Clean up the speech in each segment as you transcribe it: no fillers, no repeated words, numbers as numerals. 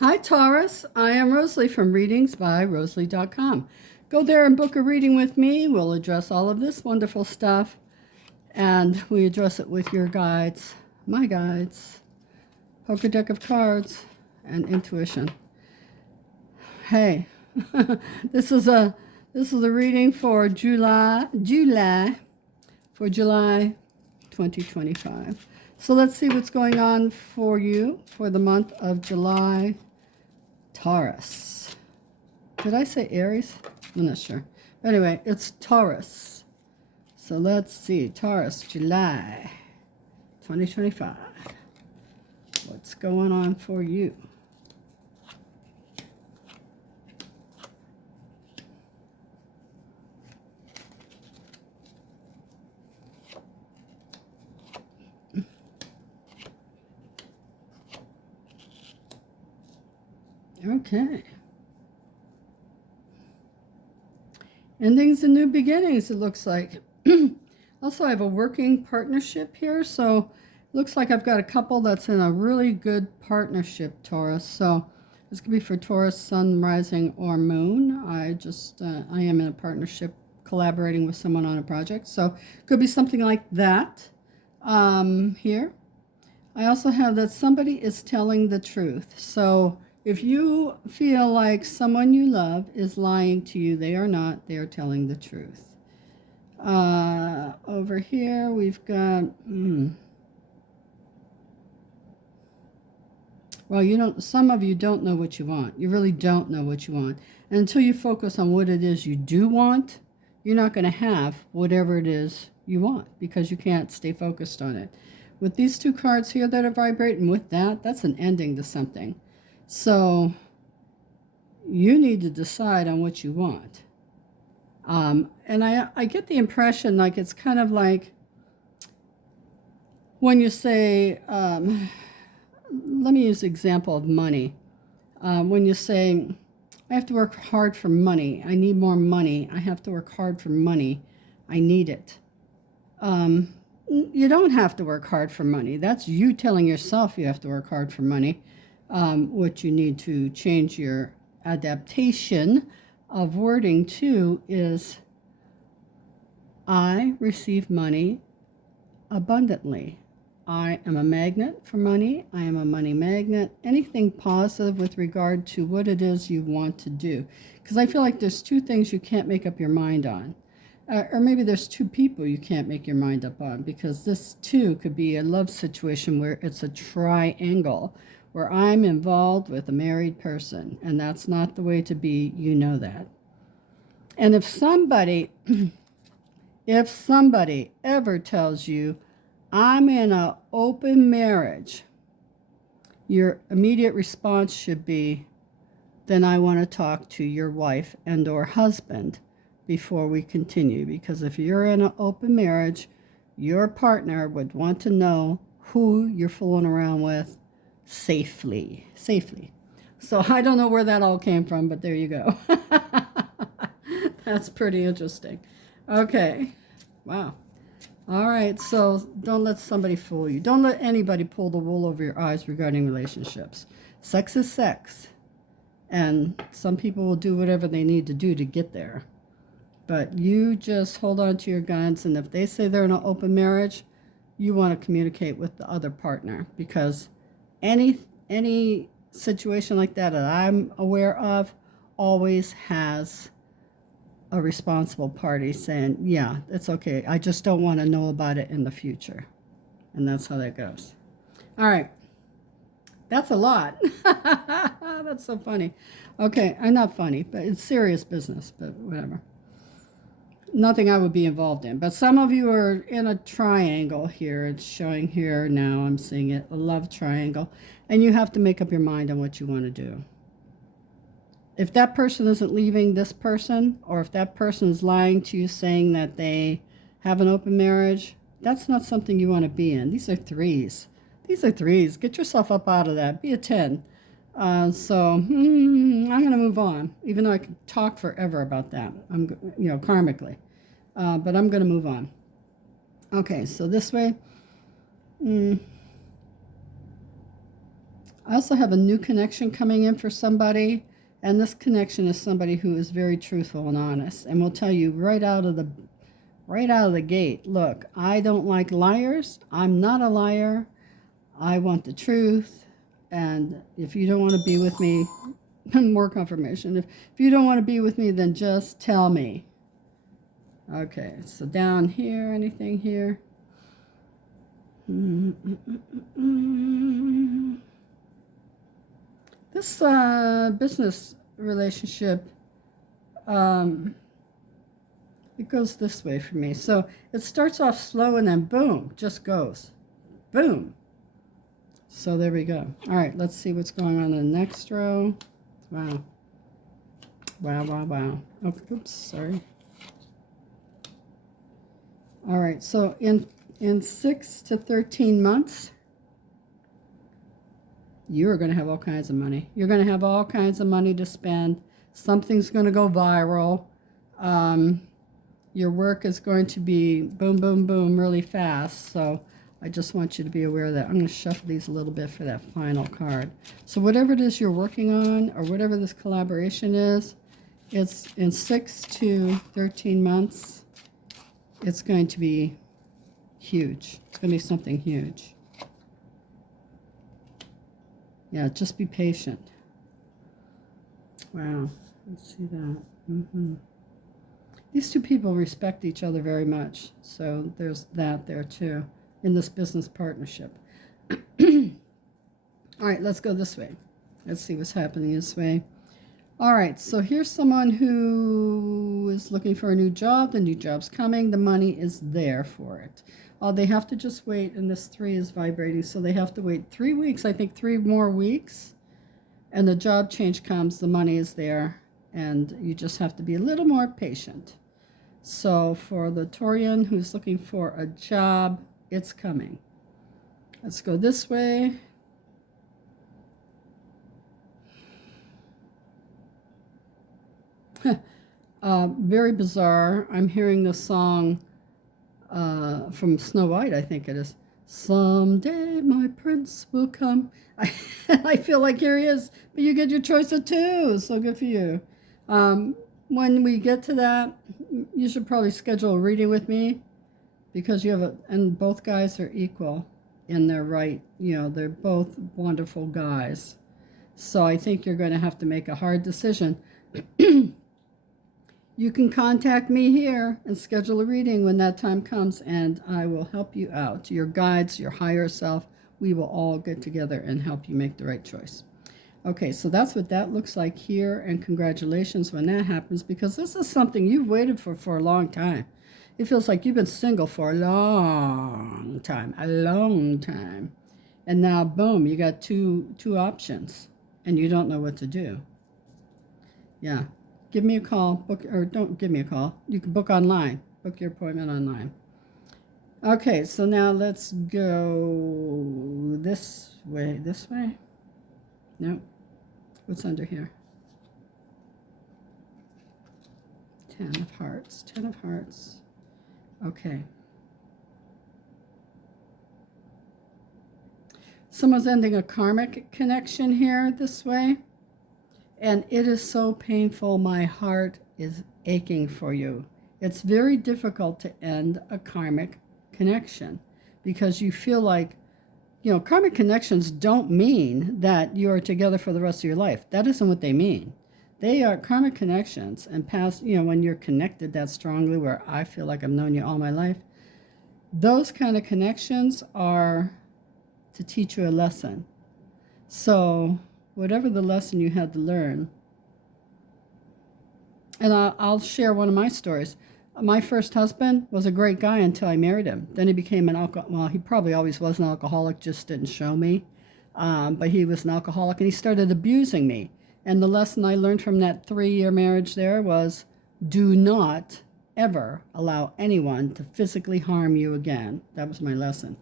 Hi, Taurus. I am Rosalie from readingsbyrosalie.com. Go there and book a reading with me. We'll address all of this wonderful stuff, and we address it with your guides, my guides, poker deck of cards, and intuition. Hey, this is a reading for July 2025. So let's see what's going on for you for the month of July. Taurus. Did I say Aries? I'm not sure. Anyway, it's Taurus. So let's see. Taurus, July 2025. What's going on for you? Okay. Endings and new beginnings, it looks like. Also, I have a working partnership here, so it looks like I've got a couple that's in a really good partnership, Taurus. So this could be for Taurus, Sun, Rising, or Moon. I am in a partnership collaborating with someone on a project. So it could be something like that here. I also have that somebody is telling the truth. So if you feel like someone you love is lying to you, they are not. They are telling the truth. Over here, we've got... Well, some of you don't know what you want. You really don't know what you want. And until you focus on what it is you do want, you're not going to have whatever it is you want because you can't stay focused on it. With these two cards here that are vibrating with that, that's an ending to something. So you need to decide on what you want. And I get the impression like it's kind of like when you say, let me use the example of money. When you say, I have to work hard for money, I need more money, I have to work hard for money, I need it. You don't have to work hard for money. That's you telling yourself you have to work hard for money. What you need to change your adaptation of wording to is, I receive money abundantly. I am a magnet for money. I am a money magnet. Anything positive with regard to what it is you want to do. Because I feel like there's two things you can't make up your mind on. Or maybe there's two people you can't make your mind up on, because this too could be a love situation where it's a triangle, where I'm involved with a married person, and that's not the way to be, you know that. And if somebody ever tells you, I'm in an open marriage, your immediate response should be, then I want to talk to your wife and or husband before we continue. Because if you're in an open marriage, your partner would want to know who you're fooling around with safely. So I don't know where that all came from, but there you go. That's pretty interesting. Okay. Wow. All right, so don't let somebody fool you. Don't let anybody pull the wool over your eyes regarding relationships. Sex is sex, and some people will do whatever they need to do to get there. But you just hold on to your guns, and if they say they're in an open marriage, you want to communicate with the other partner, because any situation like that I'm aware of always has a responsible party saying, yeah, it's okay, I just don't want to know about it in the future. And that's how that goes. All right. That's a lot. That's so funny. Okay, I'm not funny, but it's serious business, but whatever. Nothing I would be involved in. But some of you are in a triangle here. It's showing here now. I'm seeing it, a love triangle. And you have to make up your mind on what you want to do. If that person isn't leaving this person, or if that person is lying to you saying that they have an open marriage, that's not something you want to be in. These are threes. Get yourself up out of that. Be a 10. I'm going to move on, even though I could talk forever about that. Karmically. But I'm going to move on. Okay, so this way. I also have a new connection coming in for somebody, and this connection is somebody who is very truthful and honest, and will tell you right out of the gate, look, I don't like liars. I'm not a liar. I want the truth. And if you don't want to be with me, more confirmation. If you don't want to be with me, then just tell me. Okay, so down here, anything here? This business relationship, it goes this way for me. So it starts off slow and then boom, just goes. Boom. So there we go. All right, let's see what's going on in the next row. Wow. Wow, wow, wow. Oh, oops, sorry. All right, so in 6 to 13 months, you're going to have all kinds of money. You're going to have all kinds of money to spend. Something's going to go viral. Your work is going to be boom, boom, boom really fast. So I just want you to be aware of that. I'm going to shuffle these a little bit for that final card. So whatever it is you're working on or whatever this collaboration is, it's in 6 to 13 months. It's going to be huge. It's going to be something huge. Yeah, just be patient. Wow, let's see that. These two people respect each other very much. So there's that there too in this business partnership. All right, let's go this way. Let's see what's happening this way. All right, so here's someone who is looking for a new job. The new job's coming. The money is there for it. They have to just wait, and this 3 is vibrating, so they have to wait 3 weeks, I think 3 more weeks, and the job change comes, the money is there, and you just have to be a little more patient. So for the Taurian who's looking for a job, it's coming. Let's go this way. Very bizarre. I'm hearing the song from Snow White, I think it is. Someday my prince will come. I feel like here he is, but you get your choice of 2, so good for you. When we get to that, you should probably schedule a reading with me because you have and both guys are equal in their right. You know, they're both wonderful guys. So I think you're going to have to make a hard decision. You can contact me here and schedule a reading when that time comes, and I will help you out. Your guides, your higher self, we will all get together and help you make the right choice. Okay, so that's what that looks like here, and congratulations when that happens, because this is something you've waited for a long time. It feels like you've been single for a long time, And now, boom, you got two options, and you don't know what to do. Yeah. Give me a call, don't give me a call. You can book online. Book your appointment online. Okay, so now let's go this way. This way? No. What's under here? 10 of hearts. 10 of hearts. Okay. Someone's ending a karmic connection here this way. And it is so painful. My heart is aching for you. It's very difficult to end a karmic connection because you feel like, karmic connections don't mean that you are together for the rest of your life. That isn't what they mean. They are karmic connections and past, when you're connected that strongly, where I feel like I've known you all my life, those kind of connections are to teach you a lesson. So whatever the lesson you had to learn. And I'll share one of my stories. My first husband was a great guy until I married him. Then he became an alcoholic. Well, he probably always was an alcoholic, just didn't show me. But he was an alcoholic, and he started abusing me. And the lesson I learned from that 3-year marriage there was, do not ever allow anyone to physically harm you again. That was my lesson.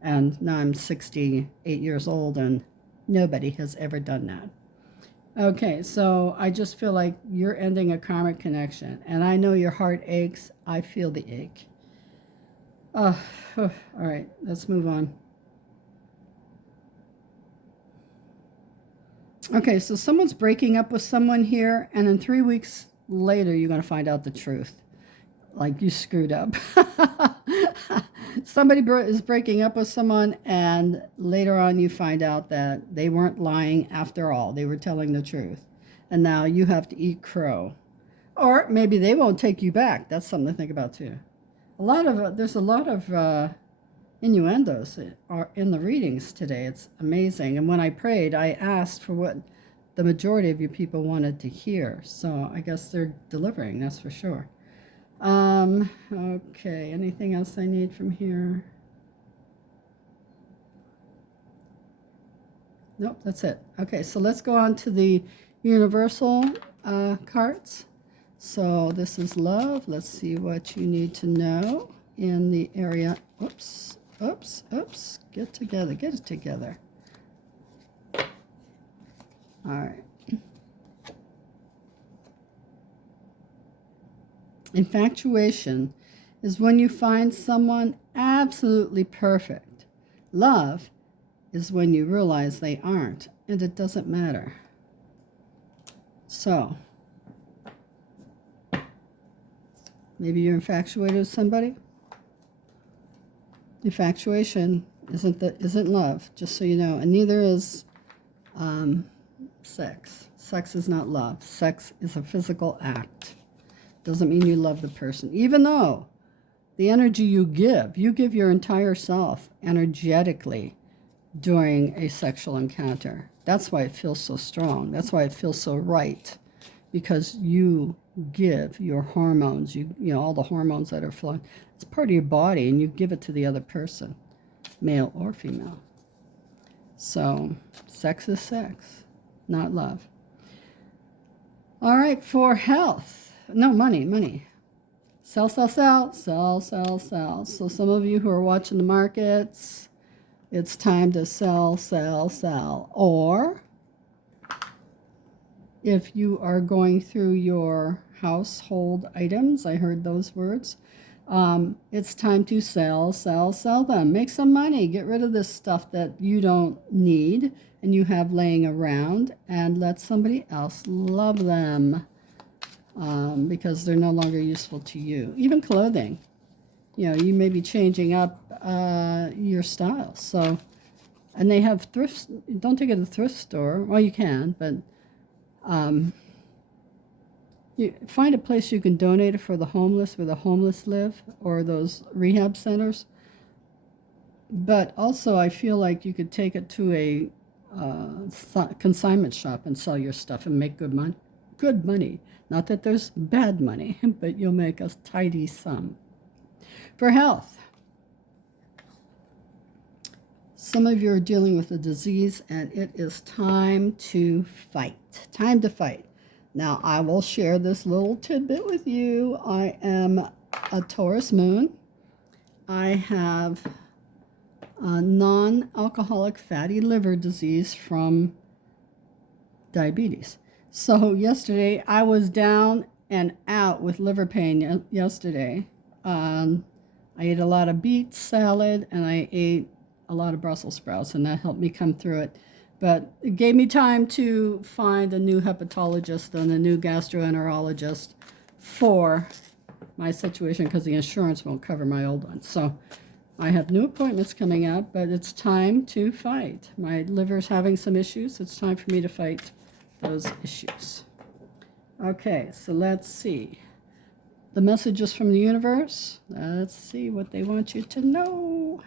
And now I'm 68 years old, and nobody has ever done that. Okay, so I just feel like you're ending a karmic connection. And I know your heart aches. I feel the ache. Oh, all right, let's move on. Okay, so someone's breaking up with someone here, and then 3 weeks later, you're going to find out the truth. Like you screwed up. Somebody is breaking up with someone, and later on, you find out that they weren't lying after all. They were telling the truth. And now you have to eat crow. Or maybe they won't take you back. That's something to think about, too. There's a lot of innuendos are in the readings today. It's amazing. And when I prayed, I asked for what the majority of you people wanted to hear. So I guess they're delivering, that's for sure. Okay, anything else I need from here? Nope, that's it. Okay, so let's go on to the universal cards. So this is love. Let's see what you need to know in the area. Oops. Get it together. All right. Infatuation is when you find someone absolutely perfect. Love is when you realize they aren't, and it doesn't matter. So, maybe you're infatuated with somebody. Infatuation isn't love, just so you know, and neither is sex. Sex is not love. Sex is a physical act. Doesn't mean you love the person, even though the energy you give your entire self energetically during a sexual encounter. That's why it feels so strong. That's why it feels so right, because you give your hormones, you know, all the hormones that are flowing. It's part of your body, and you give it to the other person, male or female. So, sex is sex, not love. All right, for health. No, money. Sell. So some of you who are watching the markets, it's time to sell. Or if you are going through your household items, I heard those words, it's time to sell them. Make some money. Get rid of this stuff that you don't need and you have laying around, and let somebody else love them. Because they're no longer useful to you. Even clothing, you know, you may be changing up your style. So, and they have thrifts. Don't take it to the thrift store. Well, you can, but you find a place you can donate it for the homeless, where the homeless live, or those rehab centers. But also, I feel like you could take it to a consignment shop and sell your stuff and make good money. Not that there's bad money, but you'll make a tidy sum. For health, some of you are dealing with a disease, and it is time to fight. Now, I will share this little tidbit with you. I am a Taurus moon. I have a non-alcoholic fatty liver disease from diabetes. So yesterday, I was down and out with liver pain yesterday. I ate a lot of beet salad, and I ate a lot of Brussels sprouts, and that helped me come through it. But it gave me time to find a new hepatologist and a new gastroenterologist for my situation, because the insurance won't cover my old one. So I have new appointments coming up, but it's time to fight. My liver's having some issues. It's time for me to fight those issues. Okay, so let's see. The messages from the universe. Let's see what they want you to know.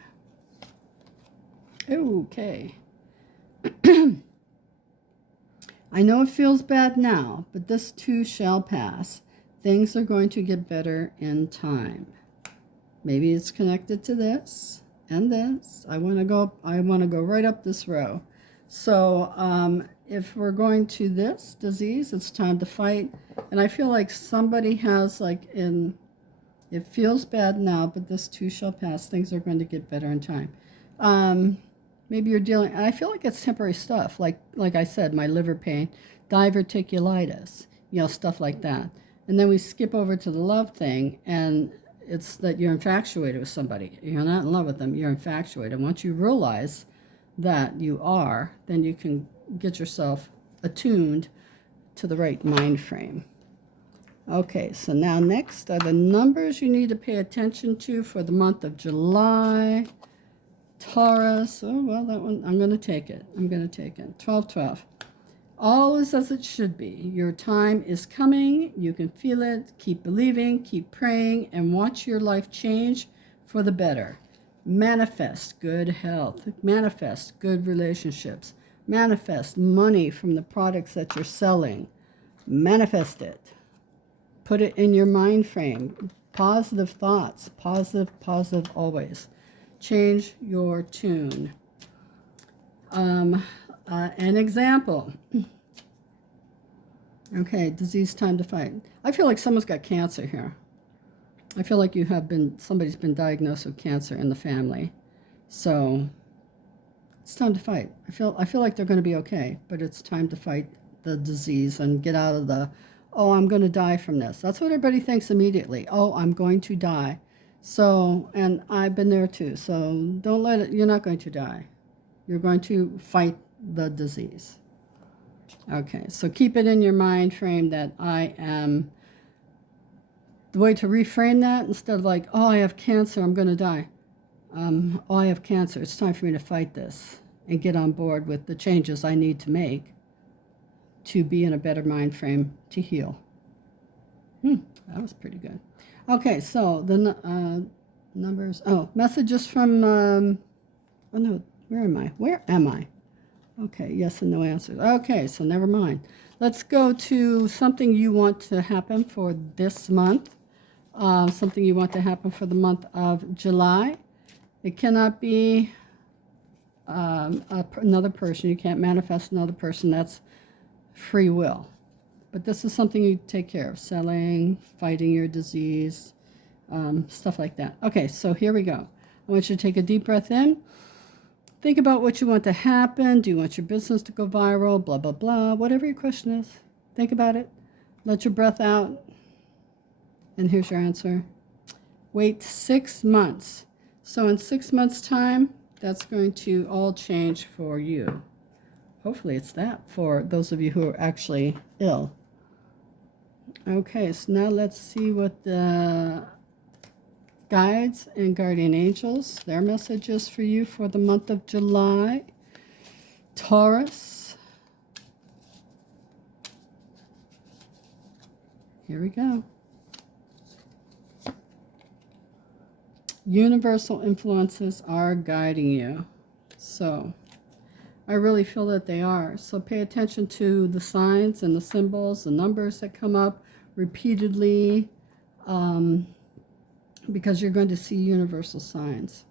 Okay. I know it feels bad now, but this too shall pass. Things are going to get better in time. Maybe it's connected to this and this. I want to go right up this row. So if we're going to this disease, it's time to fight. And I feel like somebody has it feels bad now, but this too shall pass. Things are going to get better in time. Maybe you're dealing, and I feel like it's temporary stuff. Like I said, my liver pain, diverticulitis, stuff like that. And then we skip over to the love thing, and it's that you're infatuated with somebody. You're not in love with them, you're infatuated. And once you realize that you are, then you can get yourself attuned to the right mind frame. Okay, so now next are the numbers you need to pay attention to for the month of July. Taurus, oh, well, that one, I'm going to take it. 12, 12. All is as it should be. Your time is coming. You can feel it. Keep believing, keep praying, and watch your life change for the better. Manifest good health. Manifest good relationships. Manifest money from the products that you're selling. Manifest it. Put it in your mind frame. Positive thoughts. Positive, positive always. Change your tune. An example. Okay, disease, time to fight. I feel like someone's got cancer here. I feel like somebody's been diagnosed with cancer in the family. So it's time to fight. I feel like they're going to be okay, but it's time to fight the disease and get out of the, oh, I'm going to die from this. That's what everybody thinks immediately. Oh, I'm going to die. So, and I've been there too. So don't let it, you're not going to die. You're going to fight the disease. Okay, so keep it in your mind frame that I am, the way to reframe that, instead of like, oh, I have cancer, I'm going to die. Oh, I have cancer, it's time for me to fight this and get on board with the changes I need to make to be in a better mind frame to heal. That was pretty good. Okay, so the numbers, messages from, oh no, where am I? Okay, yes and no answers. Okay, so never mind. Let's go to something you want to happen for this month. Something you want to happen for the month of July. It cannot be another person. You can't manifest another person. That's free will. But this is something you take care of. Selling, fighting your disease, stuff like that. Okay, so here we go. I want you to take a deep breath in. Think about what you want to happen. Do you want your business to go viral? Blah, blah, blah. Whatever your question is, think about it. Let your breath out. And here's your answer. Wait 6 months. So in 6 months' time, that's going to all change for you. Hopefully it's that for those of you who are actually ill. Okay, so now let's see what the guides and guardian angels, their messages for you for the month of July. Taurus. Here we go. Universal influences are guiding you. So I really feel that they are. So pay attention to the signs and the symbols, the numbers that come up repeatedly, because you're going to see universal signs.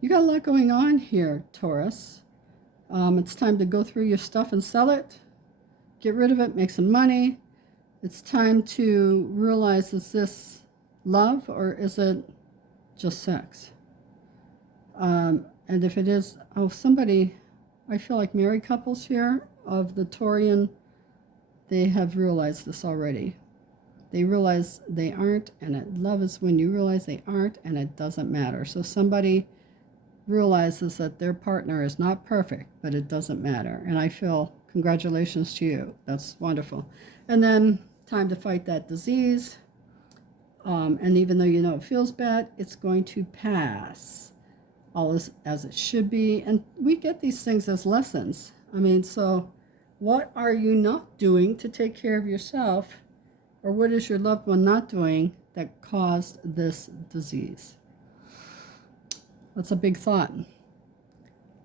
You got a lot going on here, Taurus. It's time to go through your stuff and sell it. Get rid of it, make some money. It's time to realize, is this love or is it just sex? And if it is, somebody, I feel like married couples here of the Taurian, they have realized this already. They realize they aren't, and love is when you realize they aren't, and it doesn't matter. So somebody realizes that their partner is not perfect, but it doesn't matter. And I feel, congratulations to you. That's wonderful. And then time to fight that disease. And even though you know it feels bad, it's going to pass. All is as it should be. And we get these things as lessons. I mean, so what are you not doing to take care of yourself? Or what is your loved one not doing that caused this disease? That's a big thought.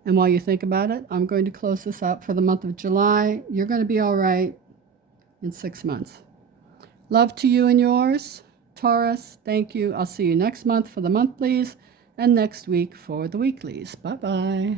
And while you think about it, I'm going to close this out for the month of July. You're going to be all right in 6 months. Love to you and yours. Taurus, thank you. I'll see you next month for the monthlies and next week for the weeklies. Bye-bye.